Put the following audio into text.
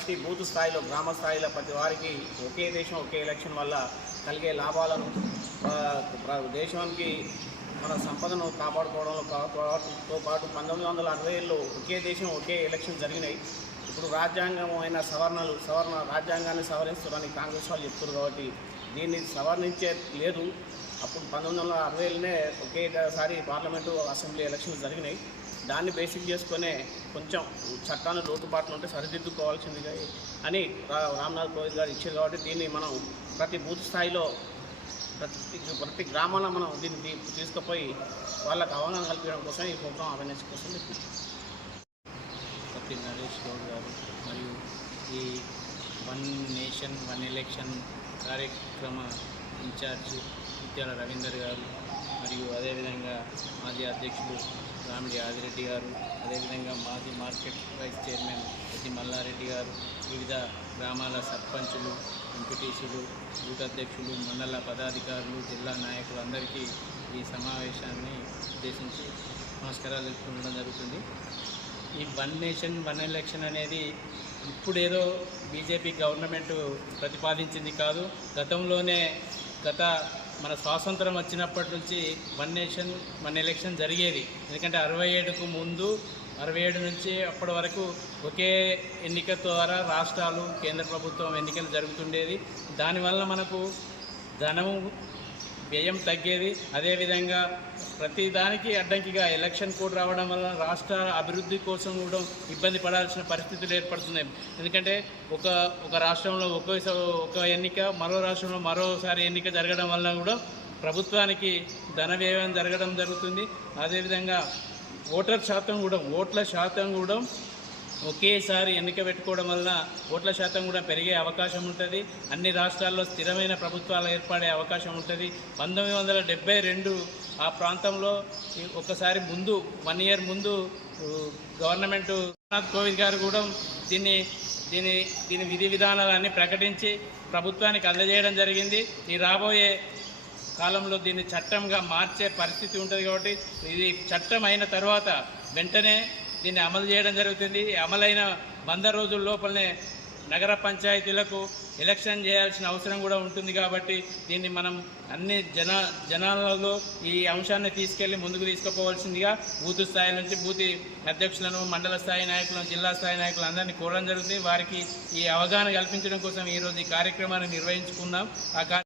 ప్రతి బూత్ స్థాయిలో గ్రామ స్థాయిలో ప్రతి వారికి ఒకే దేశం ఒకే ఎలక్షన్ వల్ల కలిగే లాభాలను దేశానికి మన సంపదను కాపాడుకోవడంతో పాటు 1960లో ఒకే దేశం ఒకే ఎలక్షన్ జరిగినాయి. ఇప్పుడు రాజ్యాంగాన్ని సవరిస్తున్నారని కాంగ్రెస్ వాళ్ళు చెప్తున్నారు కాబట్టి దీన్ని సవరించే లేదు. అప్పుడు 1960లోనే ఒకేసారి పార్లమెంటు అసెంబ్లీ ఎలక్షన్స్ జరిగినాయి. దాన్ని బేసిక్ చేసుకునే కొంచెం చట్టాన్ని లోటుపాట్లు ఉంటే సరిదిద్దుకోవాల్సిందిగా అని రామ్నాథ్ కోవింద్ గారు ఇచ్చారు కాబట్టి దీన్ని మనం ప్రతి బూత్ స్థాయిలో ప్రతి గ్రామాల్లో మనం దీన్ని తీసుకుపోయి వాళ్ళకి అవగాహన కల్పించడం కోసం ఈ ప్రోగ్రాం అవేర్నెస్ కోసం పత్తి నరేష్ గౌడ్ గారు మరియు ఈ వన్ నేషన్ వన్ ఎలక్షన్ కార్యక్రమ ఇన్ఛార్జ్ ముత్యాల రవీందర్ గారు మరియు అదేవిధంగా మాజీ అధ్యక్షులు రామిడి ఆదిరెడ్డి గారు, అదేవిధంగా మాజీ మార్కెట్ వైస్ చైర్మన్ ఎట్టి మల్లారెడ్డి గారు, వివిధ గ్రామాల సర్పంచులు, ఎంపీటీసీలు, బూత్ అధ్యక్షులు, మండల పదాధికారులు, జిల్లా నాయకులు అందరికీ ఈ సమావేశాన్ని ఉద్దేశించి నమస్కారాలు తెలుపుకోవడం జరుగుతుంది. ఈ వన్ నేషన్ వన్ ఎలక్షన్ అనేది ఇప్పుడేదో బీజేపీ గవర్నమెంట్ ప్రతిపాదించింది కాదు. గతంలోనే మన స్వాతంత్రం వచ్చినప్పటి నుంచి వన్ నేషన్ వన్ ఎలక్షన్ జరిగేది. ఎందుకంటే 67కు ముందు 67 నుంచి అప్పటి వరకు ఒకే ఎన్నిక ద్వారా రాష్ట్రాలు కేంద్ర ప్రభుత్వం ఎన్నికలు జరుగుతుండేది. దానివల్ల మనకు ధనము వ్యయం తగ్గేది. అదేవిధంగా ప్రతిదానికి అడ్డంకిగా ఎలక్షన్ కోడ్ రావడం వల్ల రాష్ట్ర అభివృద్ధి కోసం కూడా ఇబ్బంది పడాల్సిన పరిస్థితులు ఏర్పడుతున్నాయి. ఎందుకంటే ఒక రాష్ట్రంలో ఒక ఎన్నిక, మరో రాష్ట్రంలో మరోసారి ఎన్నిక జరగడం వల్ల కూడా ప్రభుత్వానికి ధన వ్యయం జరగడం జరుగుతుంది. అదేవిధంగా ఓట్ల శాతం కూడా ఒకేసారి ఎన్నిక పెట్టుకోవడం వలన ఓట్ల శాతం కూడా పెరిగే అవకాశం ఉంటుంది. అన్ని రాష్ట్రాల్లో స్థిరమైన ప్రభుత్వాలు ఏర్పడే అవకాశం ఉంటుంది. 1972 ఆ ప్రాంతంలో ఒకసారి ముందు 1 ఇయర్ ముందు గవర్నమెంట్ రామ్నాథ్ కోవింద్ గారు కూడా దీని విధి విధానాలన్నీ ప్రకటించి ప్రభుత్వానికి అందజేయడం జరిగింది. ఈ రాబోయే కాలంలో దీన్ని చట్టంగా మార్చే పరిస్థితి ఉంటుంది కాబట్టి ఇది చట్టం అయిన తర్వాత వెంటనే దీన్ని అమలు చేయడం జరుగుతుంది. అమలైన 100 రోజుల లోపలనే నగర పంచాయతీలకు ఎలక్షన్ చేయాల్సిన అవసరం కూడా ఉంటుంది. కాబట్టి దీన్ని మనం అన్ని జనాలలో ఈ అంశాన్ని తీసుకెళ్లి ముందుకు తీసుకుపోవాల్సిందిగా బూత్ స్థాయి నుంచి బూత్ అధ్యక్షులను, మండల స్థాయి నాయకులను, జిల్లా స్థాయి నాయకులు అందరినీ కోరడం జరుగుతుంది. వారికి ఈ అవగాహన కల్పించడం కోసం ఈరోజు ఈ కార్యక్రమాన్ని నిర్వహించుకున్నాం.